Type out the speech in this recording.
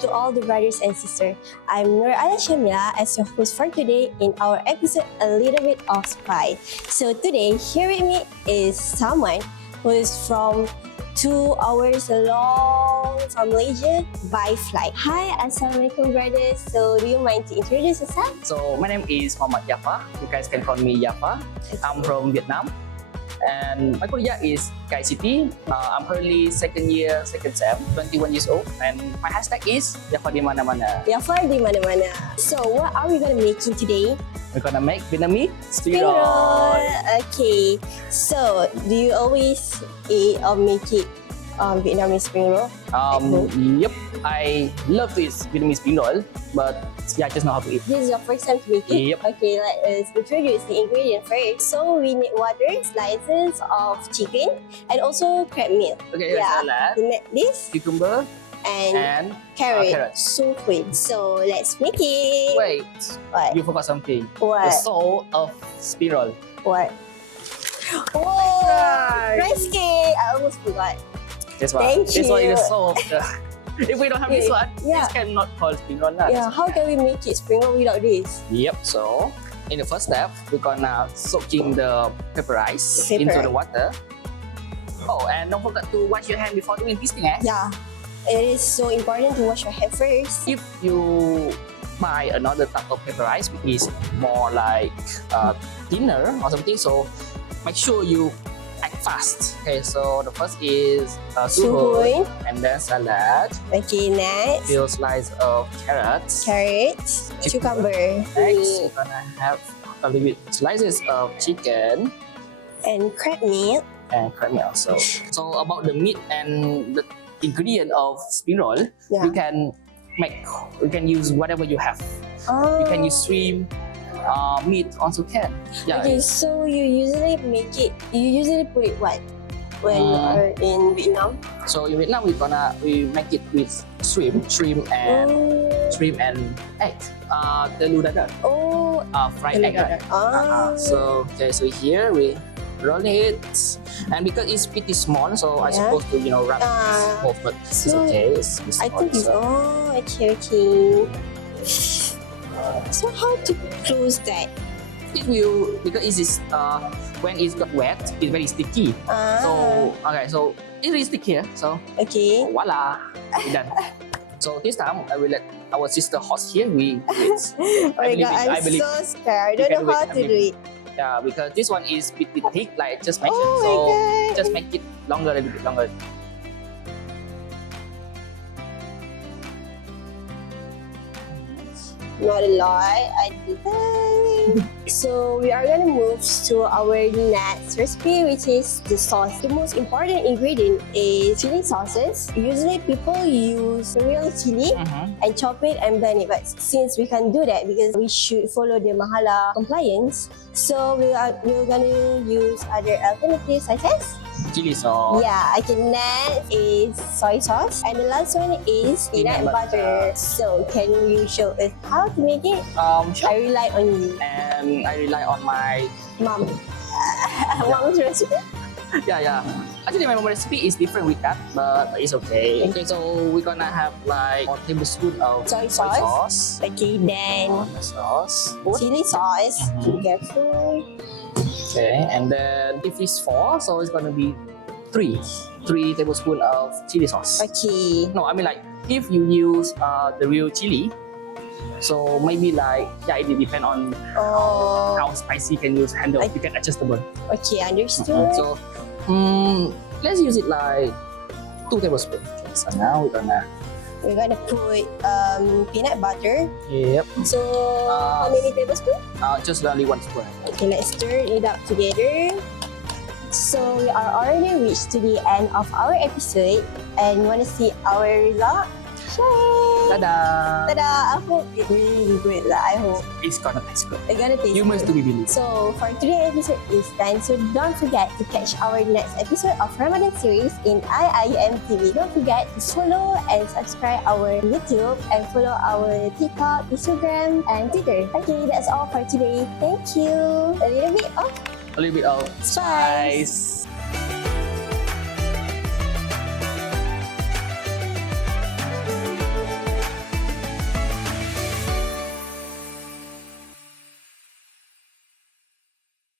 to all the brothers and sisters. I'm 𝗠𝒁𝗵 as your host for today in our episode A Little Bit of Spice. So today, here with me is someone who is from 2 hours long from Malaysia by flight. Hi, Assalamualaikum brothers. So do you mind to introduce yourself? So my name is Muhammad 𝗑𝒊𝒕𝒉. You guys can call me 𝗑𝒊𝒕𝒉. I'm from Vietnam. And my Kulliyyah is 𝗘𝒊𝒕𝒉. I'm currently second year, second sem, 21 years old. And my hashtag is 𝗑𝒊𝒕𝒉 di mana-mana. 𝗑𝒊𝒕𝒉 di mana-mana. So what are we going to making today? We're gonna make Vietnamese spring Spring roll. roll. Okay. So do you always eat or make it Vietnamese spring roll? Yep. I love to eat Vietnamese spring roll, but yeah, I just know how to eat. This is your first time to make it? Yep. Okay, let us introduce the ingredient first. So we need water, slices of chicken, and also crab meal. Okay, here's salad, This cucumber, and and carrot. carrot. So quick. So let's make it. wait, What? you forgot something. What? The soul of spring roll. What? Oh, right. rice cake. I almost forgot. That's why. Thank That's why you. it's the soul. If we don't have this one, Yeah. this cannot call spring roll. Yeah, how can we make it spring roll without this? Yep. So in the first step, we're gonna soaking the pepper rice Pepper. into the water. Oh, and don't forget to wash your hand before doing this thing, eh? Yeah, it is so important to wash your hand first. If you buy another type of pepper rice, which is more like thinner or something, so make sure you act fast. Okay, so the first is suhun, and then salad. Okay, next. Few slice of carrots. Carrots, cucumber. Next, we're gonna have a little bit slices of chicken And crab meat. and crab meat also. So about the meat and the ingredient of spring roll, Yeah. you can use whatever you have. Oh. You can use shrimp, meat also can. Yeah. Okay, so you usually put it what? When you are in Vietnam? So in Vietnam, we make it with shrimp and egg. Telur dadah. Oh. Fried egg. Right? So here we roll it, and because it's pretty small, so I Yeah. supposed to wrap this off, but it's So okay. It's I think it's okay. So how to close that? Because it is when it's got wet, it's very sticky. So it is sticky here. So Okay. voila, done. So this time I will let our sister host here. Oh my god, I'm so scared. I don't know how to do it. Yeah, because this one is pretty thick, like I just mentioned. Oh my so god. just make it longer, a little bit longer. Not a lot. I did that. So we are gonna move to our next recipe, which is the sauce. The most important ingredient is chili sauces. Usually people use real chili and chop it and blend it, but since we can do that because we should follow the mahala compliance, so we're gonna use other alternatives such as Chili sauce. yeah, okay, next is soy sauce, and the last one is peanut butter. So can you show us how to make it? Sure. I rely on you, And I rely on my mom. Mom's recipe. yeah. Actually, my recipe is different with that, but it's okay. Okay, so we're gonna have like 1 tablespoon of Soy sauce. Okay, then sauce. chili sauce. Be careful. Okay, and then if it's 4, so it's gonna be 3 tablespoons of chili sauce. Okay. No, I mean like if you use the real chili, so maybe like it will depend on Oh. how spicy can you handle. You can adjustable. Okay, understood. So let's use it like 2 tablespoons. Okay, so now We're gonna put peanut butter. yep, So how many tablespoons? just only 1 spoon. Okay, let's stir it up together. So we are already reached to the end of our episode, and want to see our result? Sure. Tada! Tada! I hope it really good lah. I hope It's gonna taste good. it's gonna taste You must good. to be believed. So for today's episode is done. So don't forget to catch our next episode of Ramadan series in IIUMTV. Don't forget to follow and subscribe our YouTube and follow our TikTok, Instagram, and Twitter. Okay, that's all for today. Thank you. A little bit of A little bit of spice. spice.